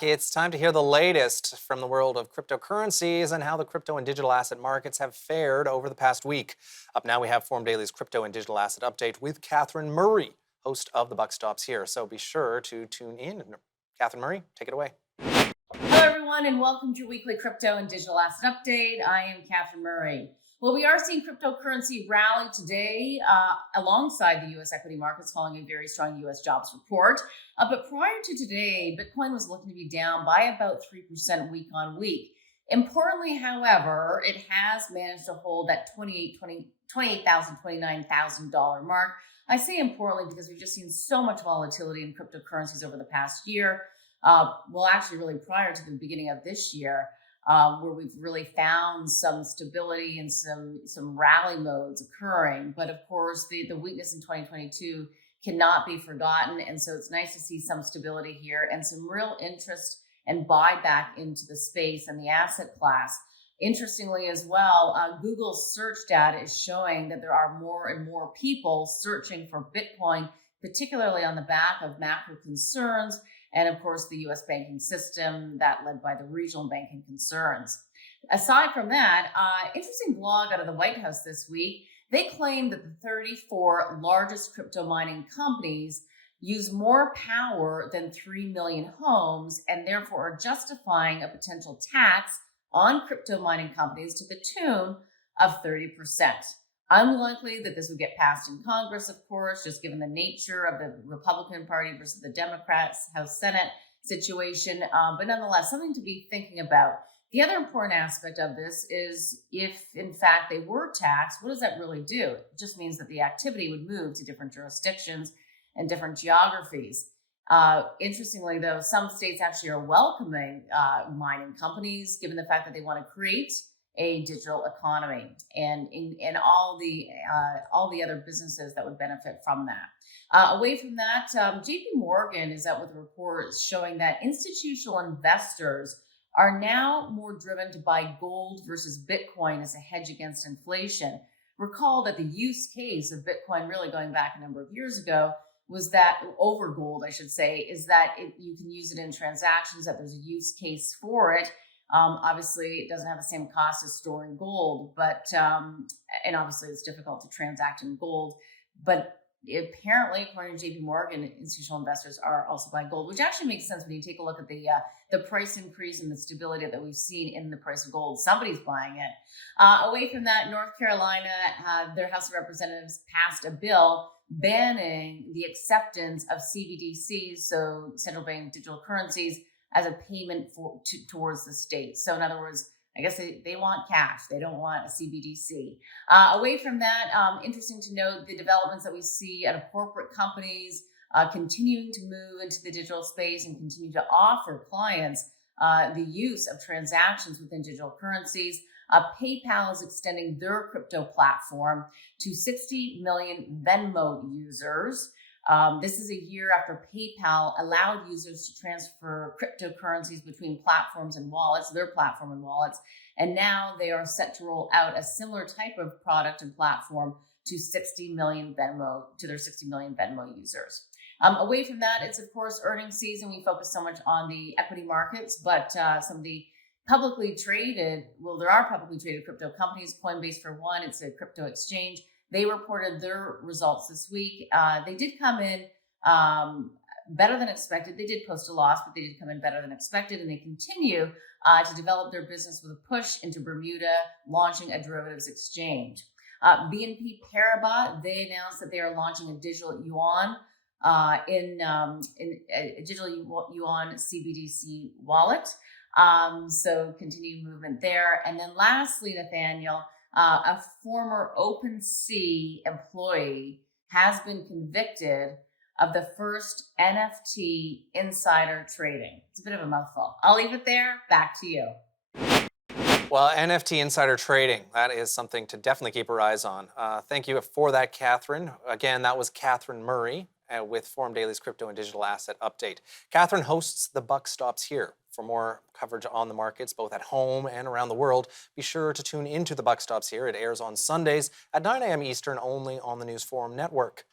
It's time to hear the latest from the world of cryptocurrencies and how the crypto and digital asset markets have fared over the past week. Up now, we have Forum Daily's Crypto and Digital Asset Update with Catherine Murray, host of The Buck Stops Here. So be sure to tune in. Catherine Murray, take it away. Hello, everyone, and welcome to your weekly crypto and digital asset update. I am Catherine Murray. Well, we are seeing cryptocurrency rally today alongside the U.S. equity markets following a very strong U.S. jobs report. But prior to today, Bitcoin was looking to be down by about 3% week on week. Importantly, however, it has managed to hold that $28,000, $29,000 mark. I say importantly because we've just seen so much volatility in cryptocurrencies over the past year. Actually, really prior to the beginning of this year, where we've really found some stability and some rally modes occurring. But of course, the weakness in 2022 cannot be forgotten, and so it's nice to see some stability here and some real interest and buyback into the space and the asset class. Interestingly, as well, Google's search data is showing that there are more and more people searching for Bitcoin, particularly on the back of macro concerns and, of course, the U.S. banking system that led by the regional banking concerns. Aside from that, interesting blog out of the White House this week. They claim that the 34 largest crypto mining companies use more power than 3 million homes and therefore are justifying a potential tax on crypto mining companies to the tune of 30%. Unlikely that this would get passed in Congress, of course, just given the nature of the Republican Party versus the Democrats, House Senate situation. But nonetheless, something to be thinking about. The other important aspect of this is if, in fact, they were taxed, what does that really do? It just means that the activity would move to different jurisdictions and different geographies. Interestingly, though, some states actually are welcoming mining companies, given the fact that they want to create a digital economy and all the other businesses that would benefit from that. Away from that, JP Morgan is out with a report showing that institutional investors are now more driven to buy gold versus Bitcoin as a hedge against inflation. Recall that the use case of Bitcoin, really going back a number of years ago, was that over gold, I should say, is that you can use it in transactions, that there's a use case for it. Obviously, it doesn't have the same cost as storing gold, but and obviously it's difficult to transact in gold. But apparently, according to JP Morgan, institutional investors are also buying gold, which actually makes sense when you take a look at the price increase and the stability that we've seen in the price of gold. Somebody's buying it. Away from that, North Carolina, their House of Representatives passed a bill banning the acceptance of CBDCs, so central bank digital currencies, as a payment towards the state. So in other words, I guess they want cash. They don't want a CBDC. Away from that, interesting to note the developments that we see out of corporate companies continuing to move into the digital space and continue to offer clients the use of transactions within digital currencies. PayPal is extending their crypto platform to 60 million Venmo users. This is a year after PayPal allowed users to transfer cryptocurrencies between platforms and wallets, their platform and wallets, and now they are set to roll out a similar type of product and platform to their 60 million Venmo users. Away from that, it's of course earnings season. We focus so much on the equity markets, but some of the there are publicly traded crypto companies. Coinbase, for one, it's a crypto exchange. They reported their results this week. They did come in better than expected. They did post a loss, but they did come in better than expected, and they continue to develop their business with a push into Bermuda, launching a derivatives exchange. BNP Paribas, they announced that they are launching a digital yuan in a digital yuan CBDC wallet. So continued movement there. And then lastly, Nathaniel, a former OpenSea employee has been convicted of the first NFT insider trading. It's a bit of a mouthful. I'll leave it there. Back to you. Well, NFT insider trading, that is something to definitely keep our eyes on. Thank you for that, Catherine. Again, that was Catherine Murray with Forum Daily's Crypto and Digital Asset Update. Catherine hosts The Buck Stops Here. For more coverage on the markets, both at home and around the world, be sure to tune into The Buck Stops Here. It airs on Sundays at 9 a.m. Eastern, only on the News Forum Network.